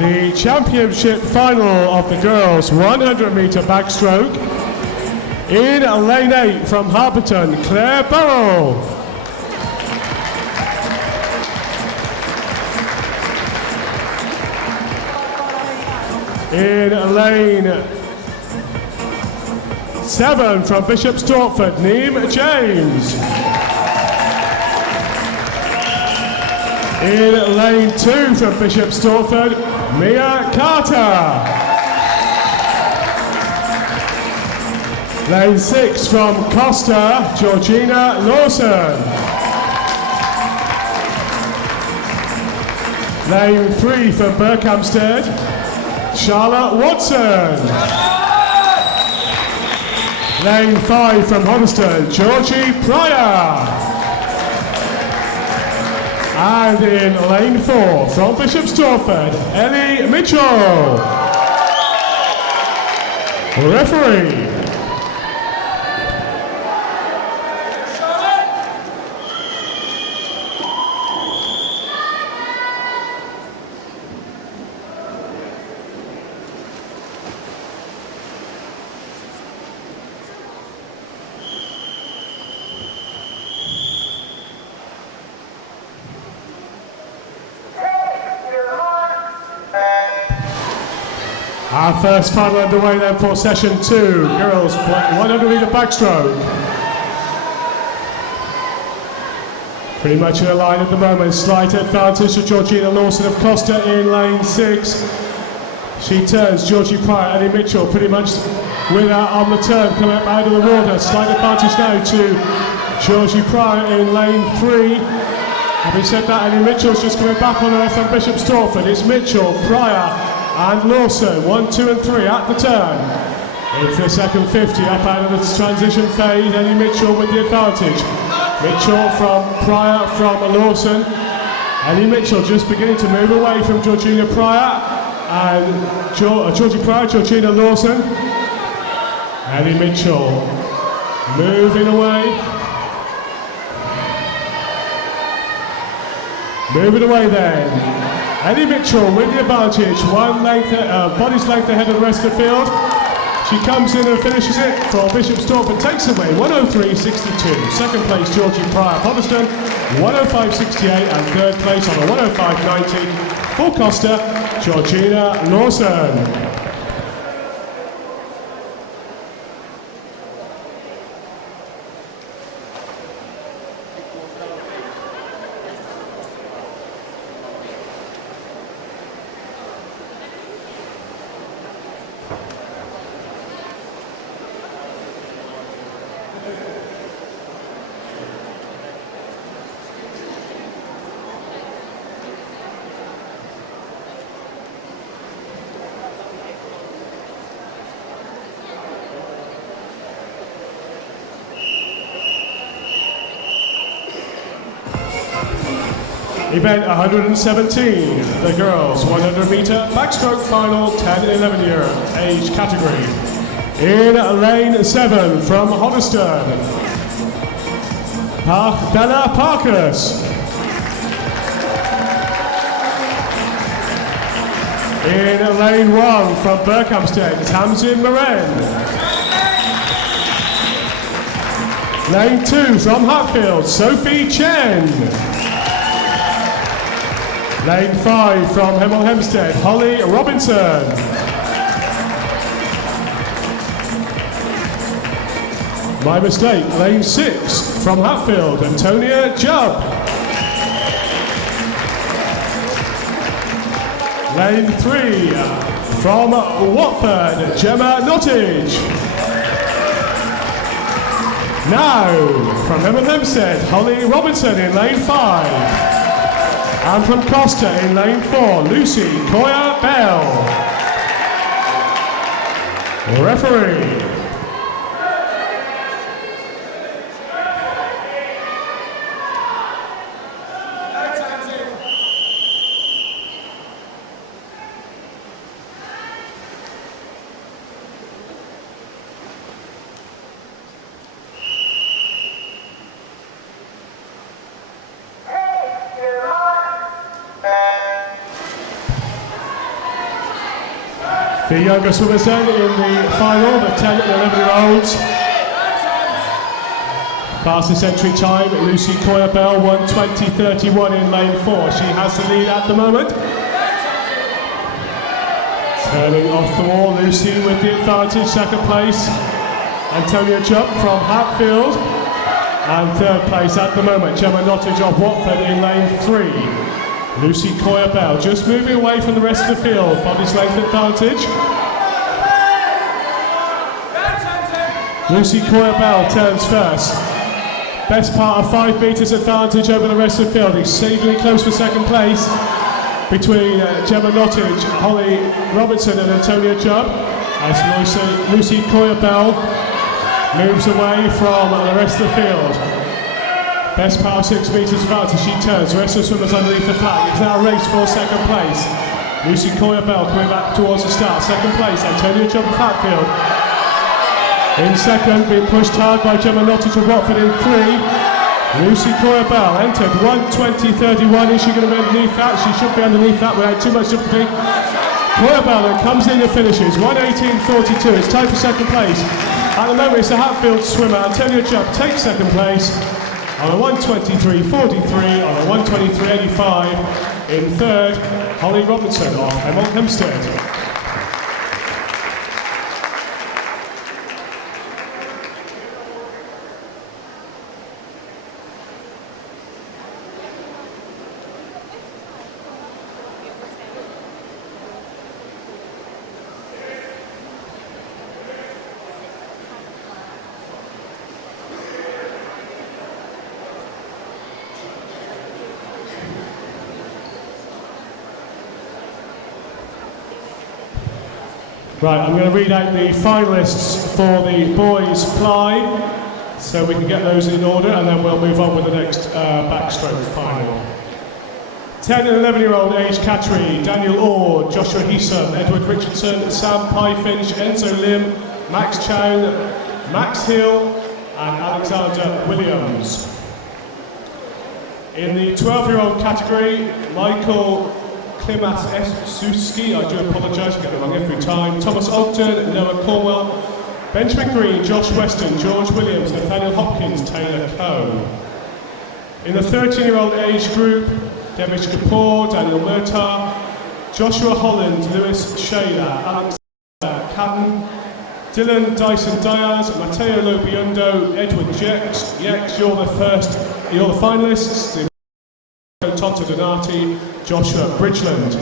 The championship final of the girls 100-metre backstroke. In lane 8 from Anderton, Claire Burrow. In lane 7 from Bishop Stortford, Neem James. In lane 2 from Bishop Stortford, Mia Carter. Lane 6 from Costa, Georgina Lawson. Lane 3 from Berkhamsted, Charlotte Watson. Lane 5 from Hoddesdon, Georgie Pryor. And in lane 4 from Bishop Stortford, Ellie Mitchell. Referee. Our first final underway then for session 2, girls 100-metre backstroke. Pretty much in a line at the moment, slight advantage to Georgina Lawson of Costa in lane 6. She turns, Georgie Pryor, Ellie Mitchell pretty much with her on the turn, coming up out of the water. Slight advantage now to Georgie Pryor in lane 3. Having said that, Ellie Mitchell's just coming back on her from Bishop Stortford. It's Mitchell, Pryor and Lawson, 1, 2 and 3 at the turn. Into the second 50, up out of the transition phase, Ellie Mitchell with the advantage. Mitchell from Pryor from Lawson. Ellie Mitchell just beginning to move away from Georgina Pryor and Georgie Pryor, Georgina Lawson. Ellie Mitchell moving away. Moving away then. Ellie Mitchell with the advantage, body's length ahead of the rest of the field. She comes in and finishes it for Bishop Stortford, takes away 103.62. Second place, Georgie Pryor of Hoddesdon, 105.68, and third place on the 105.90 for Costa, Georgina Lawson. Event 117, the girls 100-metre backstroke final 10-11 year age category. In lane 7 from Hoddesdon, Bella Parkus. In lane 1 from Berkhamsted, Tamsin Moran. Lane 2 from Hatfield, Sophie Chen. Lane 5 from Hemel Hempstead, Holly Robinson. My mistake, lane 6 from Hatfield, Antonia Jubb. Lane 3 from Watford, Gemma Nottage. Now, from Hemel Hempstead, Holly Robinson in lane 5. And from Costa in lane 4, Lucy Coya Bell. Referee. The younger swimmers then in the final, the 10 and 11-year-olds. Fastest entry time, Lucy Coyer-Bell, 1:20.31 in lane 4. She has the lead at the moment. Turning off the wall, Lucy with the advantage, second place. Antonia Jupp from Hatfield. And third place at the moment, Gemma Nottage of Watford in lane 3. Lucy Coyer-Bell just moving away from the rest of the field, body's length advantage. Lucy Coyer-Bell turns first. Best part of 5 metres advantage over the rest of the field. Exceedingly close for second place between Gemma Nottage, Holly Robertson and Antonia Jubb, as Lucy Coyer-Bell moves away from the rest of the field. Best part of 6 metres advantage, she turns. The rest of the swimmers underneath the flag. It's now a race for second place. Lucy Coyer-Bell coming back towards the start. Second place, Antonia Jubb of Hatfield. In second, being pushed hard by Gemma Nottage of Watford in 3. Lucy Coyer-Bell entered 1:20.31. Is she going to be underneath that? She should be underneath that without too much difficulty. Coyer-Bell then comes in and finishes 1:18.42. It's time for second place. At the moment, it's the Hatfield swimmer Antonia Jubb takes second place on a 1:23.43, on a 1:23.85. In third, Holly Robinson of Hemel Hempstead. Right, I'm going to read out the finalists for the boys fly, so we can get those in order, and then we'll move on with the next backstroke final. 10 and 11-year-old age category: Daniel Orr, Joshua Heeson, Edward Richardson, Sam Pyfinch, Enzo Lim, Max Chown, Max Hill, and Alexander Williams. In the 12-year-old category, Michael Klimas Suski, I do apologise, I get it wrong every time. Thomas Ogden, Noah Cornwell, Benjamin Green, Josh Weston, George Williams, Nathaniel Hopkins, Taylor Coe. In the 13-year-old age group, Devish Kapoor, Daniel Murtar, Joshua Holland, Lewis Shayla, Alex Catton, Dylan Dyson Diaz, Matteo Lobiundo, Edward Yex, you're the finalists. Tonto Donati, Joshua Bridgeland.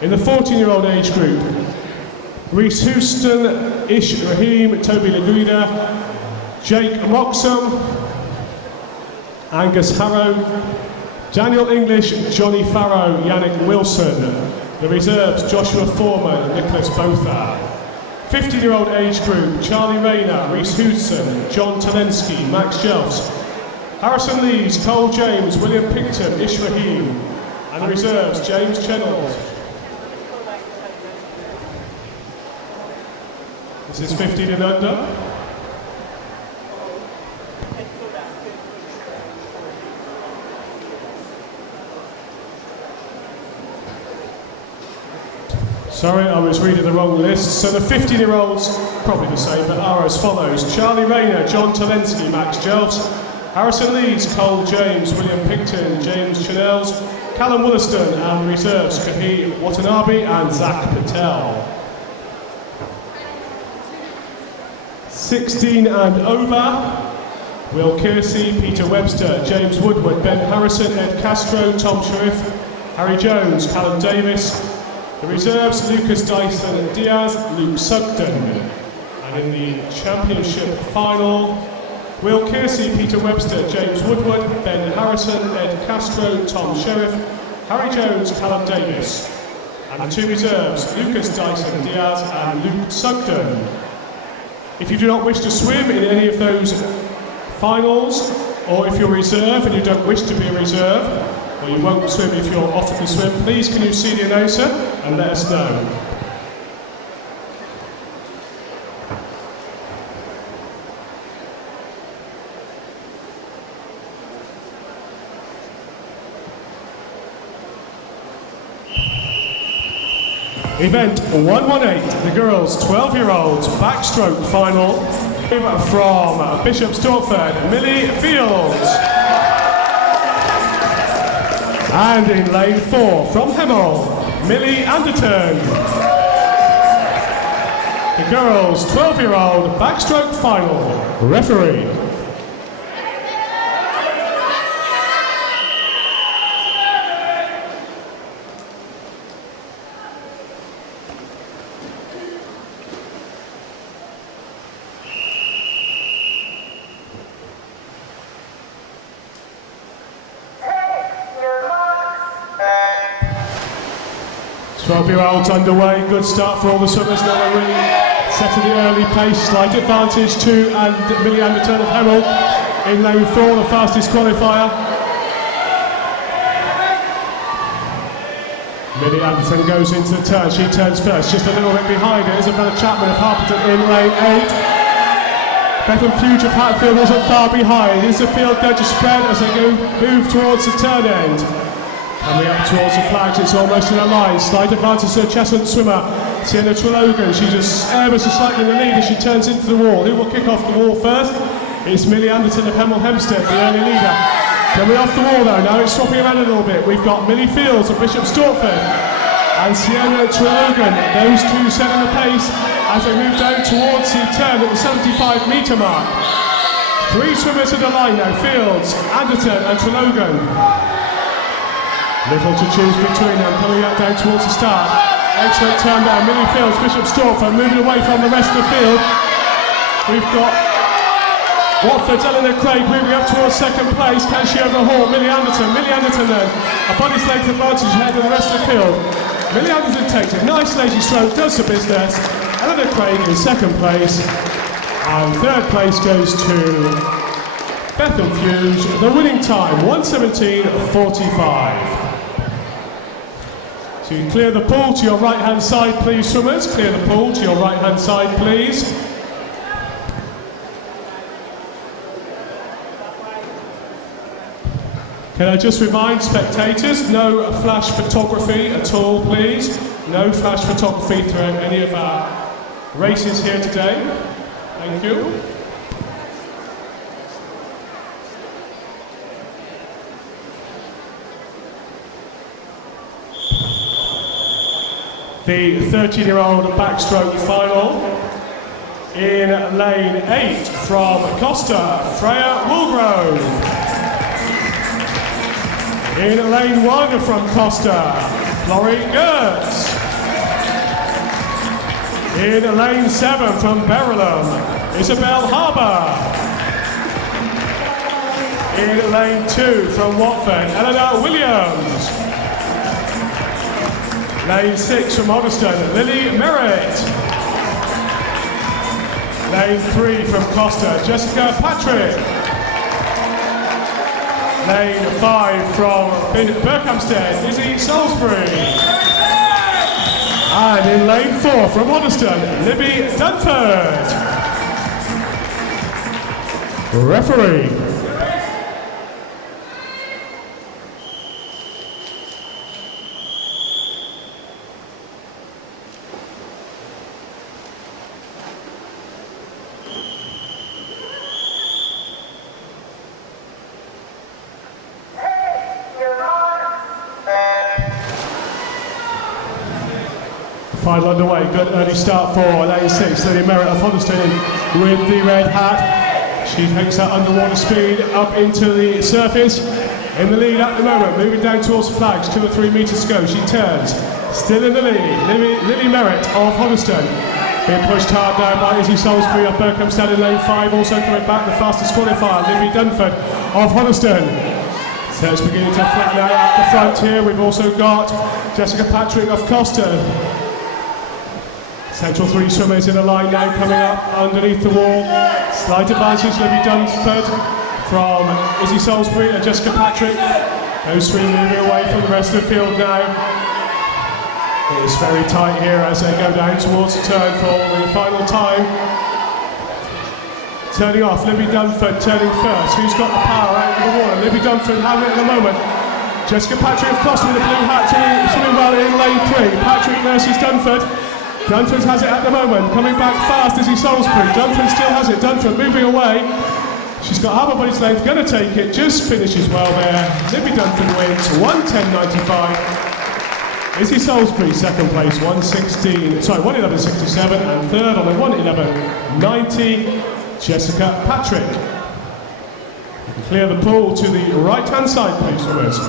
In the 14-year-old age group, Reese Houston, Ish Rahim, Toby Laguida, Jake Moxham, Angus Harrow, Daniel English, Johnny Farrow, Yannick Wilson. The reserves, Joshua Foreman and Nicholas Bothar. 15-year-old age group, Charlie Rayner, Reese Houston, John Talensky, Max Jelfs, Harrison Lees, Cole James, William Picton, Ish Rahim. And the reserves, James Chennell. This is 15 and under. Sorry, I was reading the wrong list. So the 15-year-olds, probably the same, but are as follows: Charlie Rayner, John Talensky, Max Jelfs, Harrison Lees, Cole James, William Picton, James Chanels, Callum Wollaston, and reserves Kahi Watanabe and Zach Patel. 16 and over, Will Kearsey, Peter Webster, James Woodward, Ben Harrison, Ed Castro, Tom Sherriff, Harry Jones, Callum Davis. The reserves, Lucas Dyson Diaz, Luke Sugden. And in the championship final, Will Kearsey, Peter Webster, James Woodward, Ben Harrison, Ed Castro, Tom Sherriff, Harry Jones, Callum Davis. And the two reserves, Lucas Dyson Diaz and Luke Sugden. If you do not wish to swim in any of those finals, or if you're reserve and you don't wish to be a reserve, or you won't swim if you're offered to swim, please can you see the announcer and let us know. Event 118, the girls 12-year-olds backstroke final from Bishop Stortford, Millie Fields. And in lane 4 from Hemel, Millie Anderton. The girls 12-year-old backstroke final. Referee. 12-year-olds underway, good start for all the swimmers. Now they're really setting the early pace, slight advantage to Millie Anderton of Hemel in lane 4, the fastest qualifier. Millie Anderton goes into the turn, she turns first, just a little bit behind her. Isabella Chapman of Hertfordshire in lane 8. Bethlehem Fuge of Hatfield wasn't far behind. Is the field going to spread as they move towards the turn end? Coming up towards the flags, it's almost in a line. Slight advantage to the Chestnut swimmer, Sienna Trellogan. She just ever so slightly in the lead as she turns into the wall. Who will kick off the wall first? It's Millie Anderton of Hemel Hempstead, the early leader. Coming off the wall though, now it's swapping around a little bit. We've got Millie Fields of Bishop Stortford and Sienna Trellogan. Those two setting the pace as they move down towards the turn at the 75-metre mark. 3 swimmers in the line now, Fields, Anderton and Trellogan. Little to choose between them, coming up down towards the start. Excellent turn down, Millie Fields, Bishop Stortford moving away from the rest of the field. We've got Watford's Eleanor Craig moving up towards second place. Can she overhaul Millie Anderton? Millie Anderton then, a body's length advantage ahead of the rest of the field. Millie Anderton takes a nice lazy stroke, does the business. Eleanor Craig in second place. And third place goes to Bethlehem Fuge. The winning time, 1:17.45. So you clear the pool to your right-hand side, please, swimmers. Clear the pool to your right-hand side, please. Can I just remind spectators, no flash photography at all, please. No flash photography throughout any of our races here today. Thank you. The 13-year-old backstroke final. In lane 8 from Costa, Freya Woolgrove. In lane 1 from Costa, Laurie Gertz. In lane 7 from Berylum, Isabel Harbour. In lane 2 from Watford, Eleanor Williams. Lane 6 from Anderton, Lily Merritt. Lane 3 from Costa, Jessica Patrick. Lane 5 from Berkhamsted, Izzy Salisbury. And in lane 4 from Anderton, Libby Dunford. Referee. Final underway, good early start for lane 6, Lily Merritt of Hoddesdon with the red hat. She takes that underwater speed up into the surface. In the lead at the moment, moving down towards the flags, 2 or 3 metres to go. She turns, still in the lead, Lily Merritt of Hoddesdon. Being pushed hard now by Izzy Salisbury of Berkhamsted in lane 5, also coming back the fastest qualifier, Libby Dunford of Hoddesdon. So it's beginning to flatten out at the front here. We've also got Jessica Patrick of Costa. Central 3 swimmers in a line now coming up underneath the wall. Slight advantage, Libby Dunford from Izzy Salisbury and Jessica Patrick. Those 3 moving away from the rest of the field now. It is very tight here as they go down towards the turn for the final time. Turning off, Libby Dunford turning first. Who's got the power out of the water? Libby Dunford having it at the moment. Jessica Patrick of Costa with a blue hat swimming well in lane 3. Patrick versus Dunford. Dunford has it at the moment, coming back fast is Salisbury. Dunford still has it, Dunford moving away. She's got half a body's length, going to take it, just finishes well there. Libby Dunford wins, 1:10.95. Izzy Salisbury, second place, 1:11.67, and third on a 1:11.90, Jessica Patrick. You can clear the pool to the right-hand side, please, swimmers.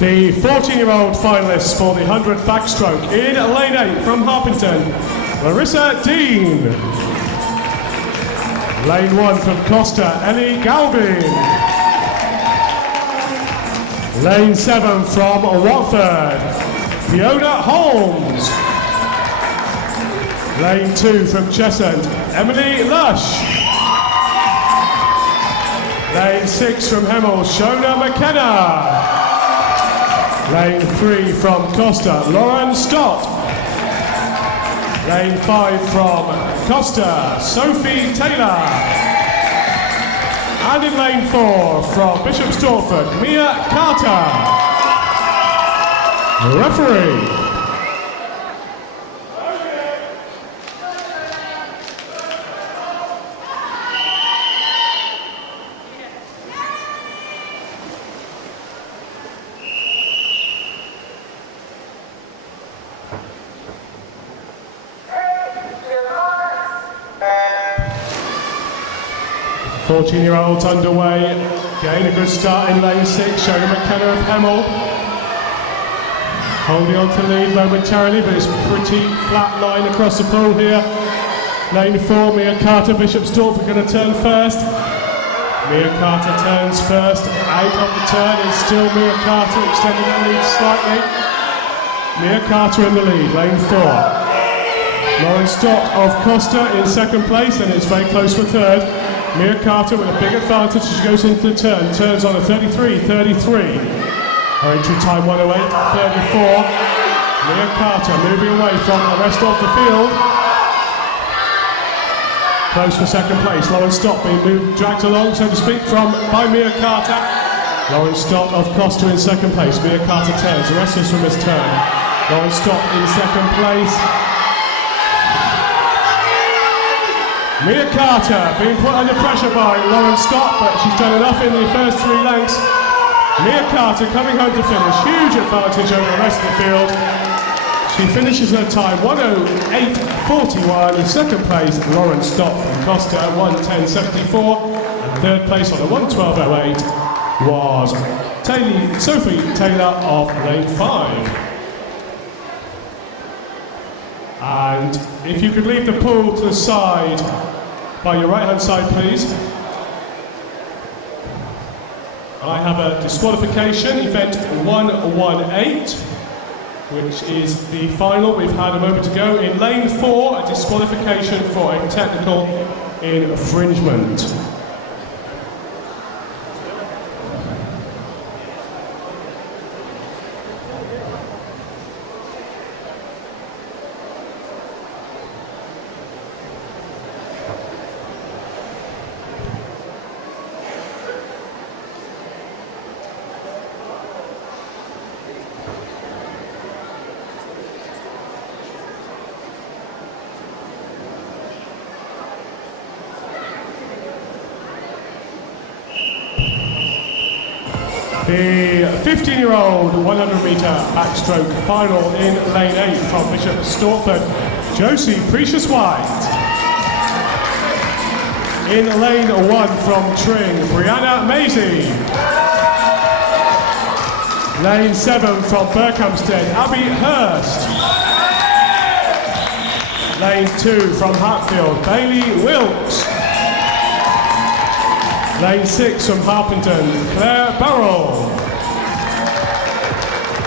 The 14-year-old finalists for the 100 backstroke in lane 8 from Harpington, Larissa Dean. Lane 1 from Costa, Ellie Galvin. Lane 7 from Watford, Fiona Holmes. Lane 2 from Cheshunt, Emily Lush. Lane 6 from Hemel, Shona McKenna. Lane 3 from Costa, Lauren Stott. Lane 5 from Costa, Sophie Taylor. And in lane 4 from Bishop Stortford, Mia Carter. Referee. Fourteen-year-olds underway, getting a good start in lane 6, Shona McKenna of Hemel. Holding on to lead momentarily, but it's a pretty flat line across the pool here. Lane 4, Mia Carter, Bishop Stortford going to turn first. Mia Carter turns first, out of the turn, it's still Mia Carter extending the lead slightly. Mia Carter in the lead, lane 4. Lauren Stott of Costa in second place, and it's very close for third. Mia Carter with a big advantage as she goes into the turn, turns on a 33.33. Her entry time 1:08.34. Mia Carter moving away from the rest of the field. Close for second place. Lauren Stott being dragged along, so to speak, by Mia Carter. Lauren Stott of Costa in second place. Mia Carter turns, the rest of the swimmers turn. Lauren Stott in second place. Mia Carter being put under pressure by Lauren Stott, but she's done enough in the first 3 lengths. Mia Carter coming home to finish, huge advantage over the rest of the field. She finishes her time 1:08.41. In second place, Lauren Stott from Costa, 1:10.74. And third place on a 1:12.08 was Sophie Taylor of lane 5. And if you could leave the pool to the side, by your right hand side please. I have a disqualification, event 118, which is the final. We've had a moment ago. In lane 4, a disqualification for a technical infringement. The 15-year-old 100-metre backstroke final in lane 8 from Bishop Stortford, Josie Precious White. In lane 1 from Tring, Brianna Maisie. Lane 7 from Berkhamsted, Abby Hurst. Lane 2 from Hatfield, Bailey Wilkes. Lane 6 from Harpington, Claire Burrell.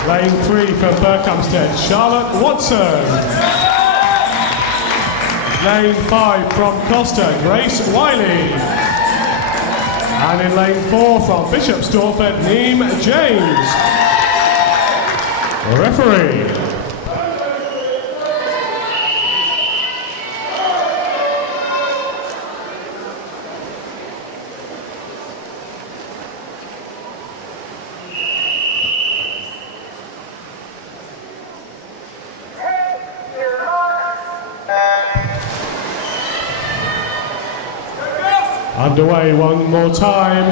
Lane 3 from Berkhamsted, Charlotte Watson. Lane 5 from Costa, Grace Wiley. And in lane 4 from Bishop Stortford, Neem James. Referee. Underway one more time.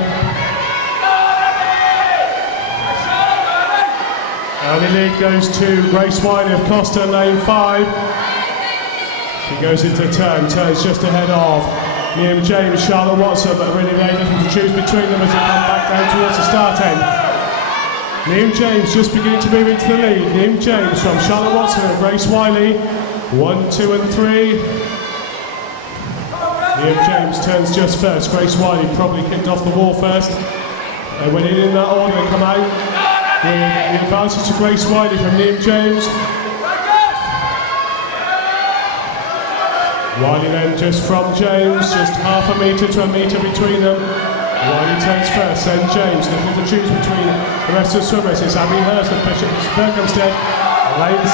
Early lead goes to Grace Wiley of Costa, lane 5. She goes into turns just ahead of Neem James, Charlotte Watson, but really very little to choose between them as they come back down towards the start end. Neem James just beginning to move into the lead. Neem James from Charlotte Watson and Grace Wiley, 1, 2 and 3. Neem James turns just first. Grace Wiley probably kicked off the wall first. They went in that order to come out. The advantage to Grace Wiley from Neem James. Wiley then just from James, just half a metre to a metre between them. Wiley turns first, then James. Little to choose between the rest of the swimmers. It's Abby Hurst and Bishop Berkhamsted. Lane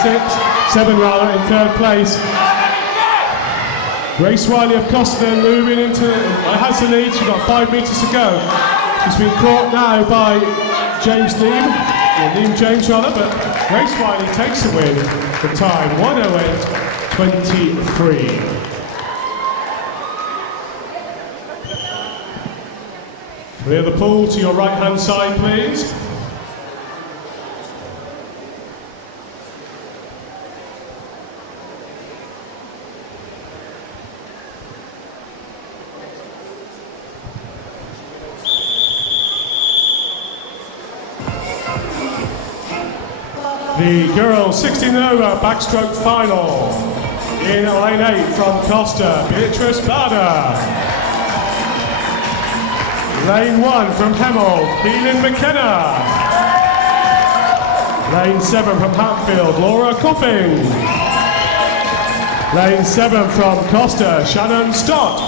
7 rather, in third place. Grace Wiley of Costa then moving into, has the lead, she's got 5 metres to go. She's been caught now by James Neem, or Neem James rather, but Grace Wiley takes the win. The time 1:08.23. Clear the pool to your right hand side, please. The girls 16 over backstroke final. In lane 8 from Costa, Beatrice Bader. Lane 1 from Hemel, Keelan McKenna. Lane 7 from Hatfield, Laura Coffing. Lane 7 from Costa, Shannon Stott.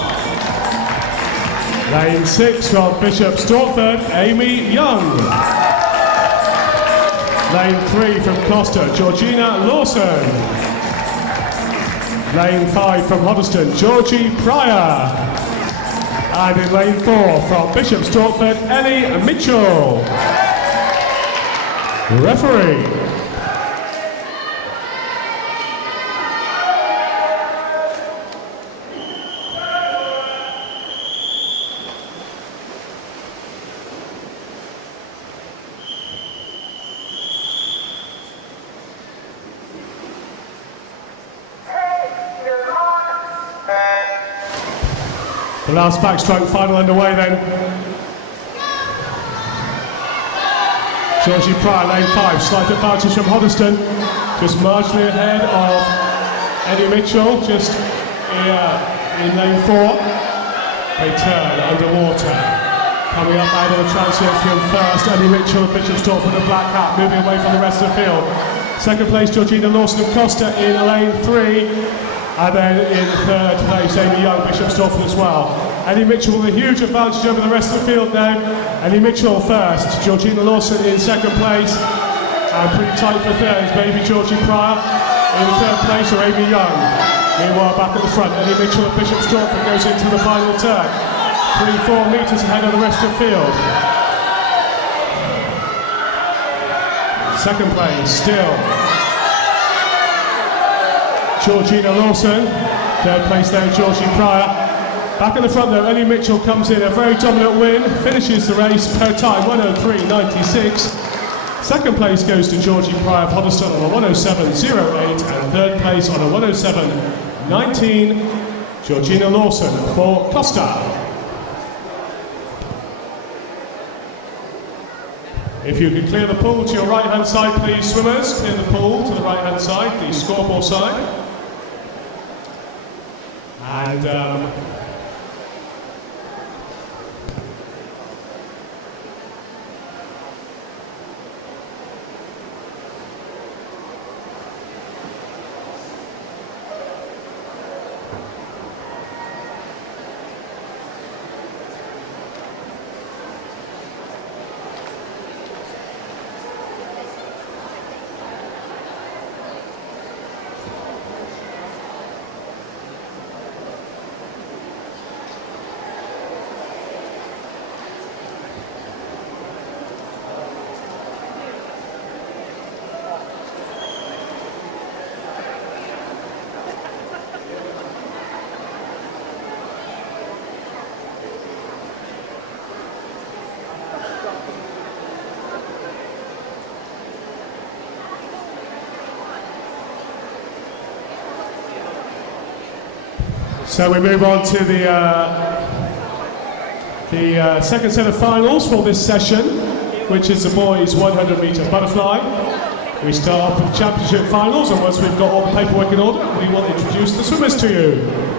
Lane 6 from Bishop Stortford, Amy Young. Lane 3 from Costa, Georgina Lawson. Lane 5 from Hoddesdon, Georgie Pryor. And in lane 4 from Bishop Stortford, Ellie Mitchell. Referee. The last backstroke final underway then. Georgie Pryor, lane 5, slight advantage from Hoddesdon, just marginally ahead of Eddie Mitchell, just here in lane 4. They turn underwater. Coming up out of the transfer field first, Eddie Mitchell, Bishop Stortford with a black hat, moving away from the rest of the field. Second place, Georgina Lawson of Costa in lane 3. And then in third place, Amy Young, Bishop Stortford as well. Eddie Mitchell with a huge advantage over the rest of the field now. Eddie Mitchell first, Georgina Lawson in second place. And pretty tight for third is maybe Georgie Pryor in third place, or Amy Young. Meanwhile, back at the front, Eddie Mitchell of Bishop Stortford goes into the final turn. 3-4 metres ahead of the rest of the field. Second place, still Georgina Lawson. Third place there, Georgie Pryor. Back at the front though, Ellie Mitchell comes in, a very dominant win, finishes the race per time 1:03.96. Second place goes to Georgie Pryor of Hoddesdon on a 1:07.08, and third place on a 1:07.19, Georgina Lawson for Costa. If you could clear the pool to your right hand side please, swimmers, clear the pool to the right hand side, the scoreboard side. And So we move on to the second set of finals for this session, which is the boys 100 metre butterfly. We start off with the championship finals, and once we've got all the paperwork in order, we will introduce the swimmers to you.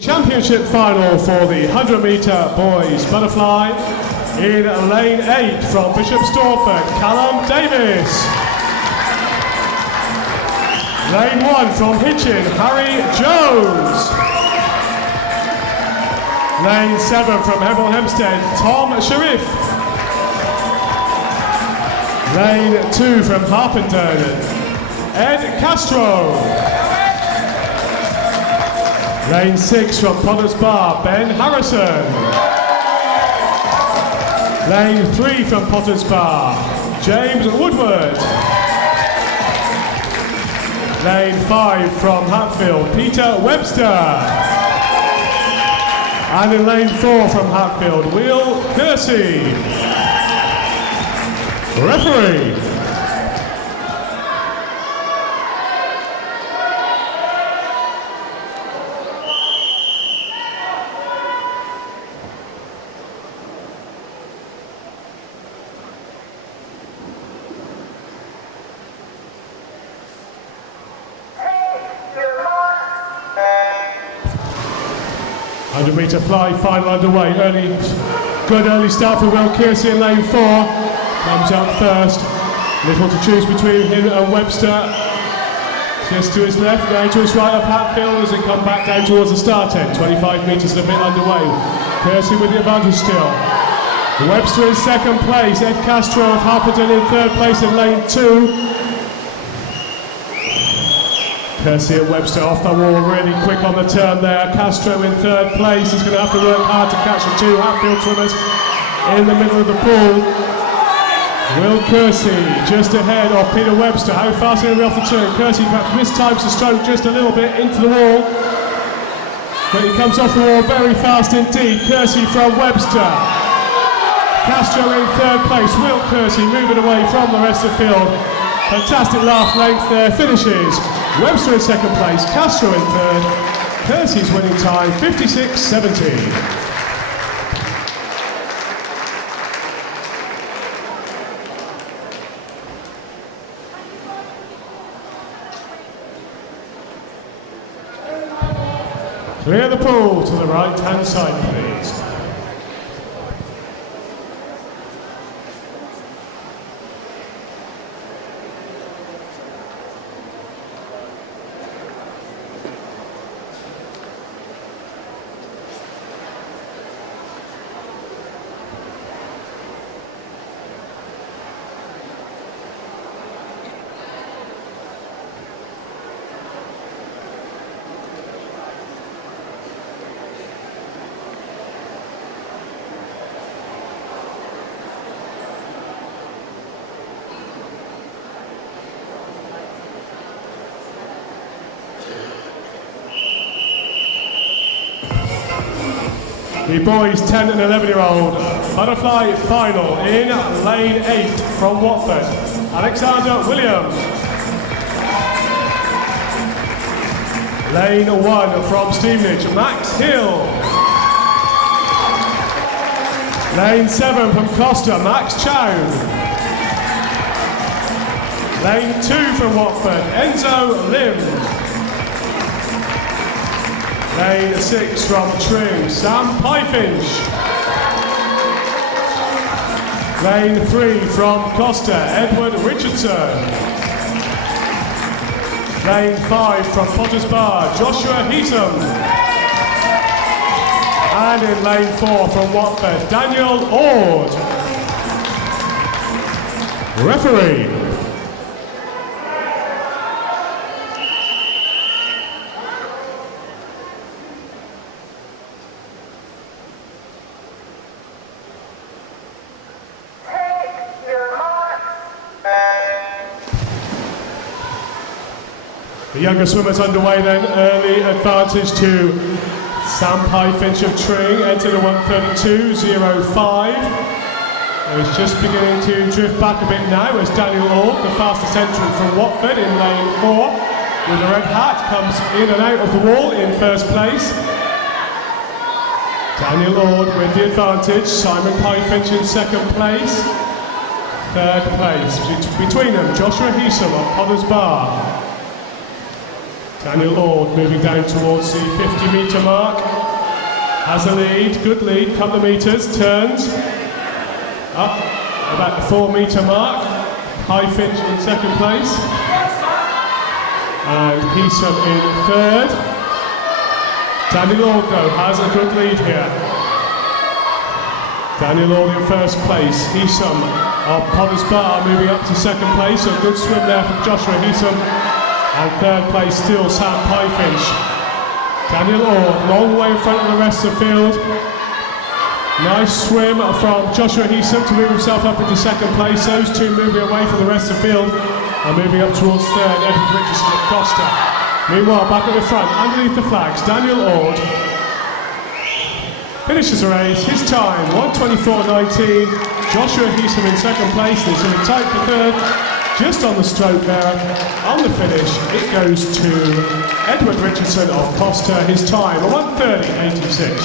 Championship final for the 100 metre boys butterfly. In lane 8 from Bishop Stortford, Callum Davis. Lane 1 from Hitchin, Harry Jones. Lane 7 from Hemel Hempstead, Tom Sherriff. Lane 2 from Harpenden, Ed Castro. Lane 6 from Potters Bar, Ben Harrison. Lane 3 from Potters Bar, James Woodward. Lane 5 from Hatfield, Peter Webster. And in lane 4 from Hatfield, Will Kearsey. Referee. Metre fly final underway. Good early start for Will Kearsey in lane 4. Comes up first. Little to choose between him and Webster. Just to his left, going to his right of Hatfield as they come back down towards the start end. 25 metres and a bit underway. Kearsey with the advantage still. Webster in second place. Ed Castro of Harpenden in third place in lane 2. Kearsey and Webster off the wall really quick on the turn there. Castro in third place. He's going to have to work hard to catch the two Hatfield swimmers in the middle of the pool. Will Kearsey just ahead of Peter Webster. How fast are they off the turn? Kearsey perhaps mistimes the stroke just a little bit into the wall. But he comes off the wall very fast indeed. Kearsey from Webster. Castro in third place. Will Kearsey moving away from the rest of the field. Fantastic last length there. Finishes Webster in second place. Castro in third. Kearsey's winning time 56.70. Clear the pool to the right-hand side, please. The boys 10 and 11-year-old butterfly final in lane 8 from Watford. Alexander Williams. Lane 1 from Stevenage, Max Hill. Lane 7 from Costa, Max Chow. Lane 2 from Watford, Enzo Lim. Lane 6 from Tring, Sam Pyfinch. Lane 3 from Costa, Edward Richardson. Lane 5 from Potters Bar, Joshua Heatham. And in lane 4 from Watford, Daniel Ord. Referee. The younger swimmers underway then, early advantage to Sam Pyfinch of Tring, entered a 1:32.05. He's just beginning to drift back a bit now as Daniel Ord, the fastest entrant from Watford in lane 4, with a red hat, comes in and out of the wall in first place. Daniel Ord with the advantage, Simon Pyfinch in second place. Third place, between them, Joshua Heatham of Potters Bar. Daniel Ord moving down towards the 50-metre mark. Has a lead, good lead, couple of metres, turns. Up about the 4-metre mark. Pyfinch in second place. And Heatham in third. Daniel Ord though has a good lead here. Daniel Ord in first place. Heatham of Potters Bar moving up to second place. A good swim there from Joshua Heatham. And third place still Sam Pyfinch. Daniel Ord, long way in front of the rest of the field. Nice swim from Joshua Heatham to move himself up into second place. Those two moving away from the rest of the field and moving up towards third, Edward Richardson of Costa. Meanwhile, back at the front, underneath the flags, Daniel Ord finishes the race. His time, 1:24.19. Joshua Heatham in second place. He's in the tight for third. Just on the stroke there, on the finish, it goes to Edward Richardson of Costa, his time, a 1:30.86.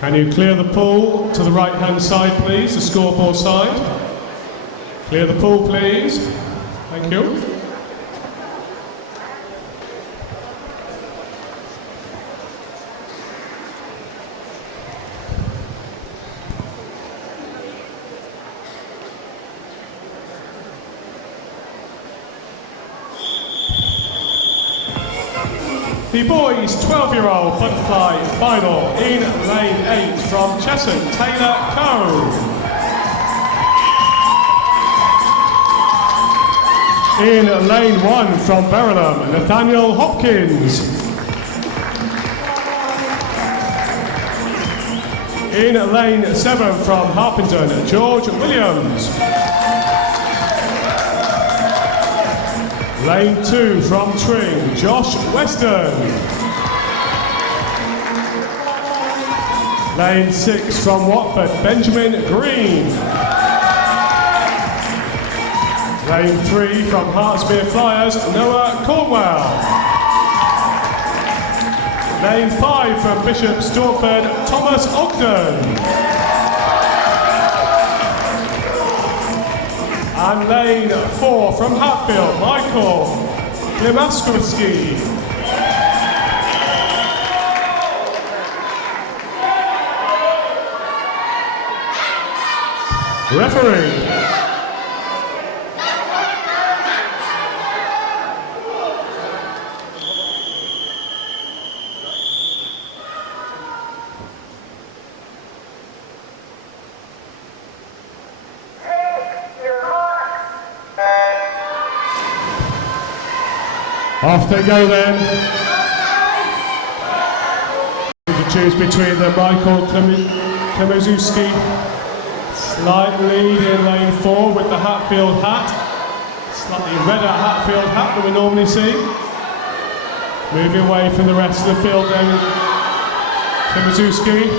Can you clear the pool to the right-hand side, please, the scoreboard side? Clear the pool, please. Thank you. The boys' 12-year-old butterfly final in lane 8 from Chesson, Taylor Cove. In lane 1 from Verulam, Nathaniel Hopkins. In lane 7 from Harpenden, George Williams. Lane 2 from Tring, Josh Weston. Lane 6 from Watford, Benjamin Green. Lane 3 from Hertfordshire Flyers, Noah Cornwell. Lane 5 from Bishop Stortford, Thomas Ogden. And lane 4 from Hatfield, Michael Klimaskowski. Referee. Off they go then. To choose between the Michael Klimaskowski. Slight lead in lane 4 with the Hatfield hat. Slightly redder Hatfield hat than we normally see. Moving away from the rest of the field then. Klimaskowski.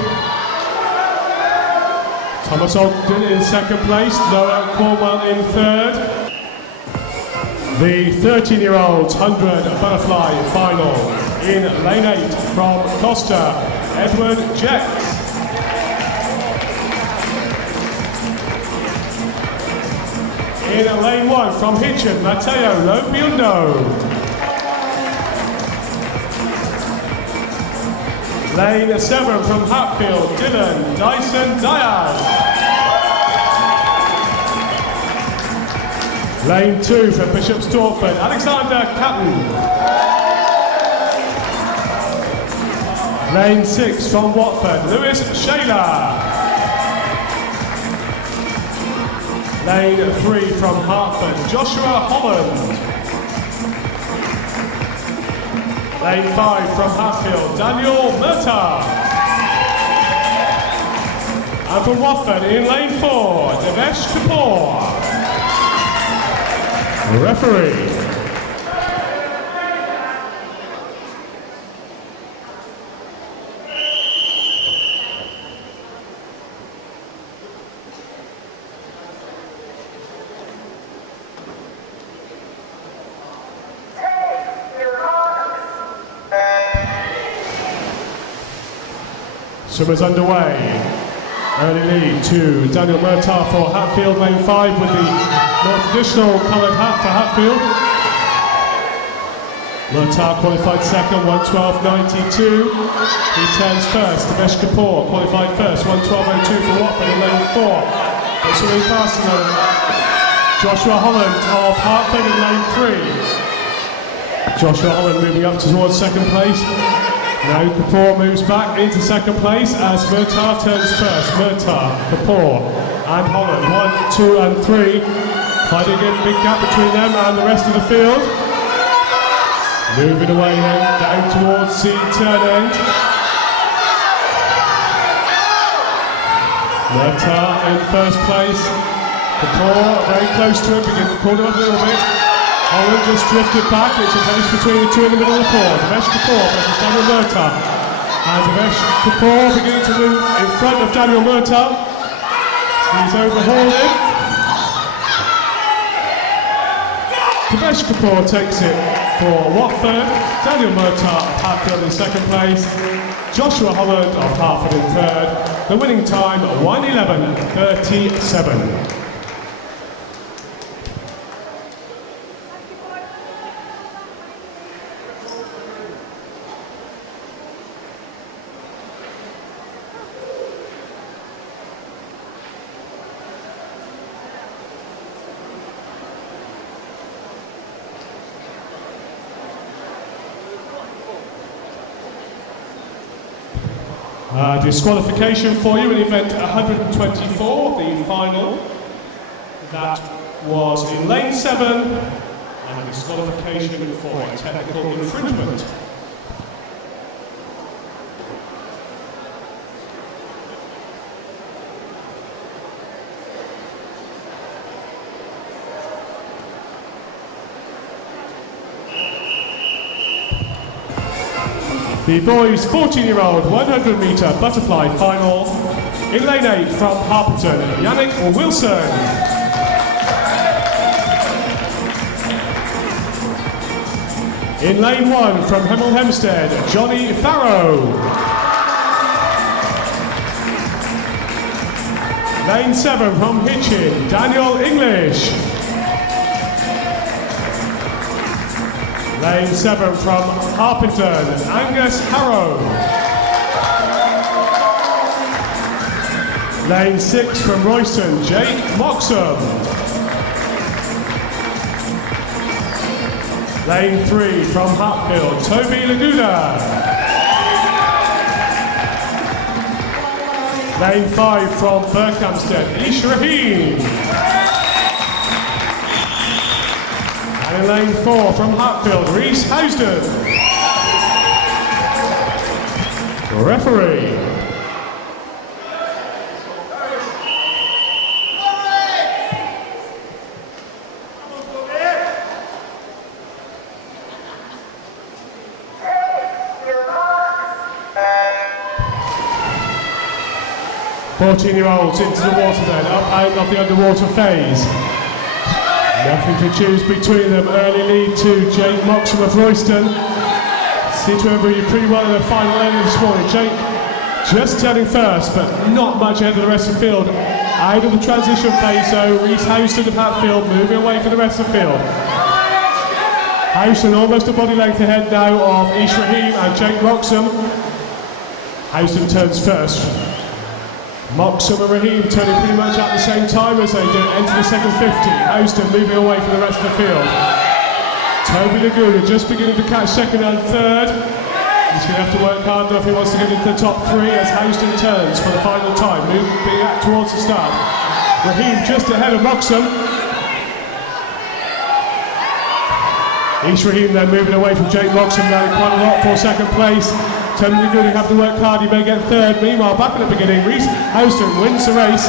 Thomas Ogden in second place. Noah Cornwell in third. The 13-year-olds 100 butterfly final in lane 8 from Costa, Edward Jecks. In lane 1 from Hitchin, Matteo Lopiondo. Lane 7 from Hatfield, Dylan Dyson Diaz. Lane 2 for Bishop Stortford, Alexander Catton. Lane 6 from Watford, Lewis Shayla. Lane 3 from Hertford, Joshua Holland. Lane 5 from Hatfield, Daniel Murtagh. And from Watford in lane 4, Devesh Kapoor. Referee. Swimmers underway. Early lead to Daniel Murtagh for Hatfield, lane 5 with the more traditional coloured hat for Hatfield. Murtagh qualified second, 1:12.92. He turns first. Devesh Kapoor qualified first, 1:12.02 for Watford in lane 4. But swimming faster than Joshua Holland of Hertford in lane 3. Joshua Holland moving up towards second place. Now Kapoor moves back into second place as Murtagh turns first. Murtagh, Kapoor and Holland, 1, 2 and 3. Quite a big gap between them and the rest of the field. Moving away then, down towards the turn end. Murtagh in first place. Kapoor very close to him, beginning to corner up a little bit. Holland just drifted back, it's a race between the two in the middle of the four. Devesh Kapoor versus Daniel Murtagh. And Devesh Kapoor beginning to move in front of Daniel Murtagh. He's overhauled him. Devesh Kapoor takes it for Watford. Daniel Murtagh of Hatfield in second place. Joshua Holland of Hertford in third. The winning time 1:11.37. Disqualification for you in event 124, the final. That was in lane 7, and a disqualification for a technical infringement. The boys' 14-year-old 100-metre butterfly final. In lane 8 from Hartleton, Yannick Wilson. In lane 1 from Hemel Hempstead, Johnny Farrow. Lane 7 from Hitchin, Daniel English. Lane 7 from Harpington, Angus Harrow. Lane 6 from Royston, Jake Moxham. Lane 3 from Hatfield, Toby Laguda. Lane 5 from Berkhamsted, Ish Rahim. And in lane 4 from Hatfield, Reese Housden. Referee. Fourteen-year-olds into the water then, up out of the underwater phase. Nothing to choose between them. Early lead to Jake Moxham of Royston. Seem to remember you pretty well in the final early this morning. Jake just turning first, but not much ahead of the rest of the field. Out of the transition phase though, Reese Houston of Hatfield moving away from the rest of the field. Houston almost a body length ahead now of Ish Rahim and Jake Moxham. Houston turns first. Moxham and Rahim turning pretty much at the same time as they do enter the second 50. Houston moving away from the rest of the field. Toby Laguna just beginning to catch second and third. He's going to have to work hard enough if he wants to get into the top 3 as Houston turns for the final time, moving back towards the start. Rahim just ahead of Moxham. Ish Rahim then moving away from Jake Moxham now quite a lot for second place. Toby Laguna have to work hard, he may get third. Meanwhile, back at the beginning, Reese Houston wins the race.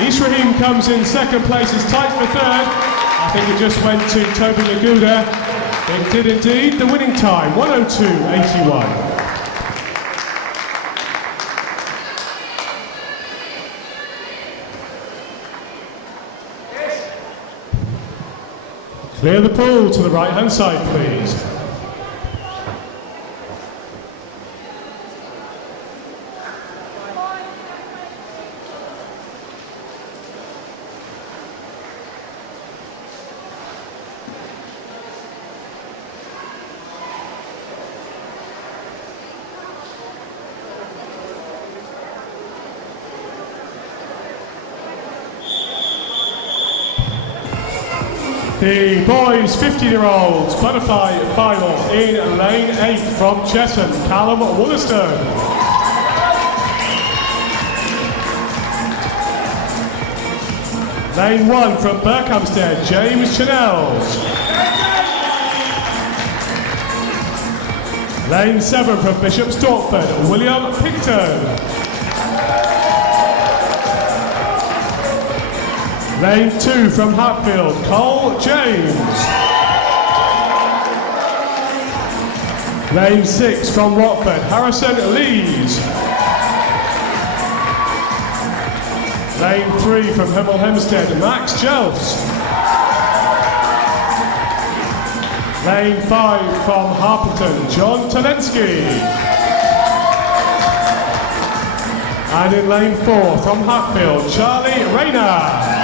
Ish Rahim comes in second place, is tight for third. I think it just went to Toby Laguna. It did indeed. The winning time, 102.81. Clear the pool to the right-hand side, please. The boys' 50-year-olds butterfly final in lane 8 from Chesson, Callum Wollaston. Lane 1 from Berkhamsted, James Chanels. Lane 7 from Bishop Stortford, William Picton. Lane 2 from Hatfield, Cole James. Lane 6 from Watford, Harrison Lees. Lane 3 from Hemel Hempstead, Max Jelfs. Lane 5 from Harpington, John Talensky. And in lane 4 from Hatfield, Charlie Rayner.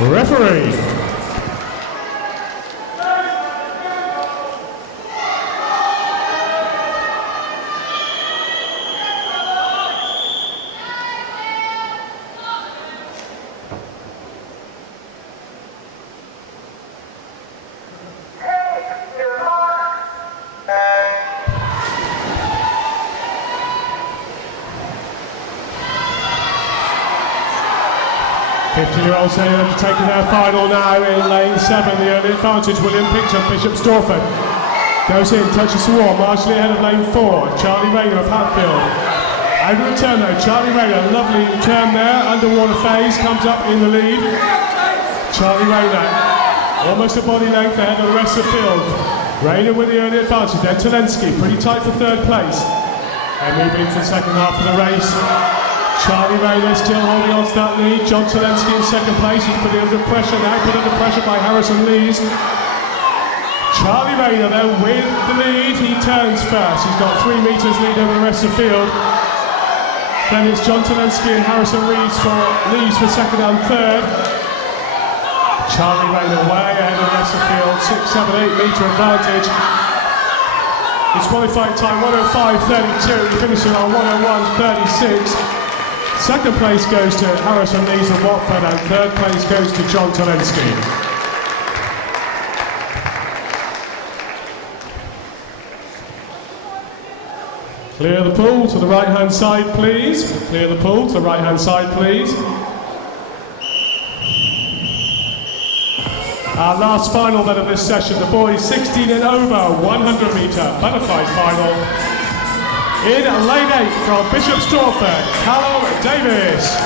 Referee. Have taken their final now in lane 7. The early advantage, William Picton, Bishop Stortford. Goes in, touches the wall, marginally ahead of lane 4. Charlie Rayner of Hatfield. Out of the turn though, Charlie Rayner, lovely turn there, underwater phase, comes up in the lead. Charlie Rayner, almost a body length ahead of the rest of the field. Rayner with the early advantage, then Talensky, pretty tight for third place. And moving into the second half of the race. Charlie Rayner still holding on to that lead. John Talensky in second place, he's put under pressure now, put under pressure by Harrison Lees. Charlie Rayner then with the lead, he turns first. He's got 3 metres lead over the rest of the field. Then it's John Talensky and Harrison Lees for second and third. Charlie Rayner way ahead of the rest of the field, 6, 7, 8 metre advantage. His qualifying time 1:05.32, he finishes on 1:01.36. Second place goes to Harrison Lees of Watford and third place goes to John Talensky. Clear the pool to the right hand side please. Clear the pool to the right hand side please. Our last final then of this session, the boys 16 and over 100 metre butterfly final. In lane 8 from Bishop Stortford, Callum Davis.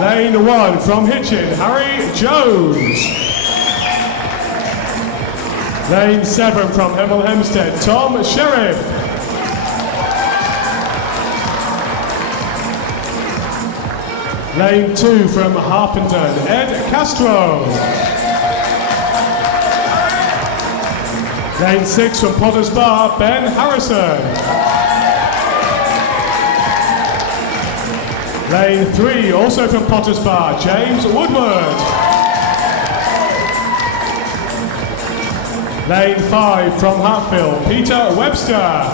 Lane 1 from Hitchin, Harry Jones. Lane 7 from Hemel Hempstead, Tom Sherriff. Lane 2 from Harpenden, Ed Castro. Lane 6 from Potters Bar, Ben Harrison. Lane 3 also from Potters Bar, James Woodward. Lane 5 from Hatfield, Peter Webster.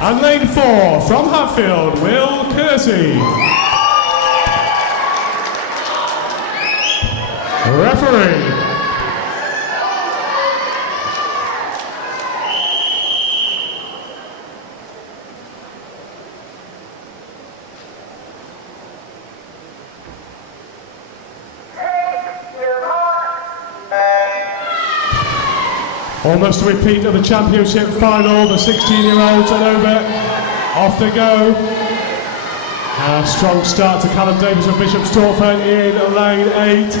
And lane 4 from Hatfield, Will Kearsey. Referee. Almost a repeat of the championship final, the 16-year-olds and over, off they go. A strong start to Callum Davis of Bishop Stortford in lane 8.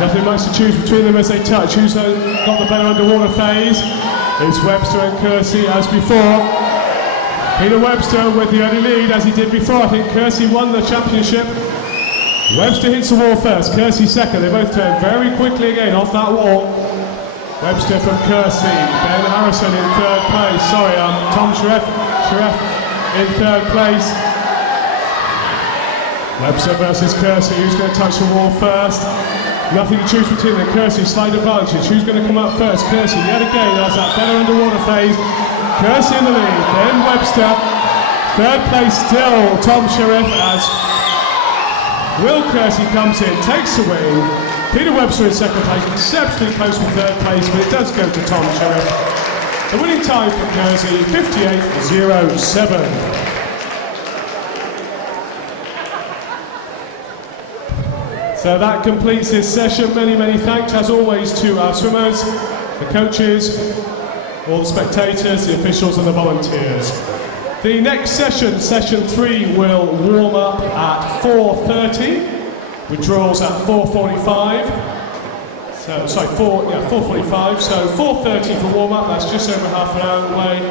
Nothing much to choose between them as they touch. Who's got the better underwater phase? It's Webster and Kearsey as before. Peter Webster with the early lead as he did before. I think Kearsey won the championship. Webster hits the wall first, Kearsey second. They both turn very quickly again off that wall. Webster from Kearsey, Ben Harrison in third place. Tom Sherriff in third place. Webster versus Kearsey, who's going to touch the wall first? Nothing to choose between them. Kearsey, slight advantage. Who's going to come up first? Kearsey yet again has that better underwater phase. Kearsey in the lead, then Webster. Third place still Tom Sherriff as Will Kearsey comes in, takes the win. Peter Webster in second place, exceptionally close for third place, but it does go to Tom Sherriff. The winning time for Kearsey, 58.07. So that completes this session. Many, many thanks as always to our swimmers, the coaches, all the spectators, the officials and the volunteers. The next session, session 3, will warm up at 4:30. Withdrawals at 4:45. So, sorry, 4:45. So 4:30 for warm-up. That's just over half an hour away.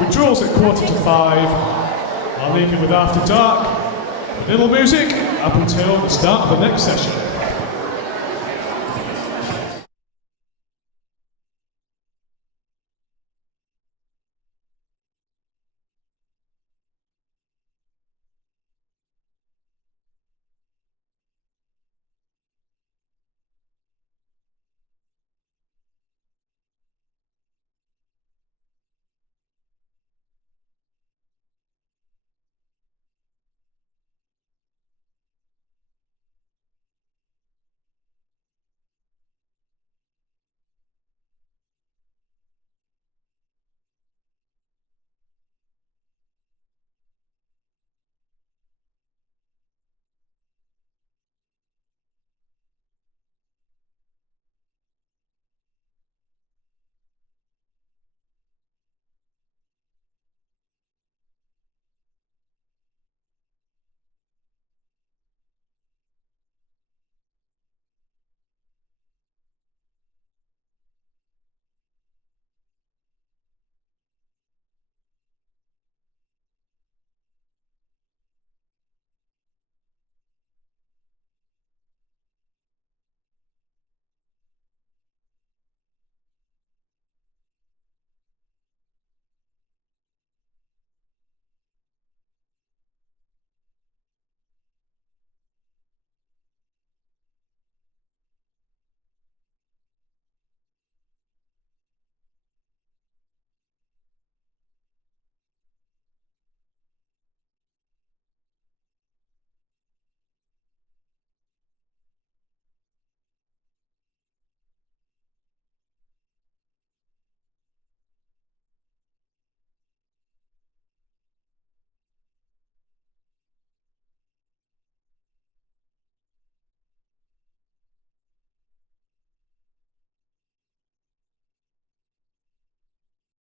Withdrawals at 4:45. I'll leave you with After Dark. A little music up until the start of the next session.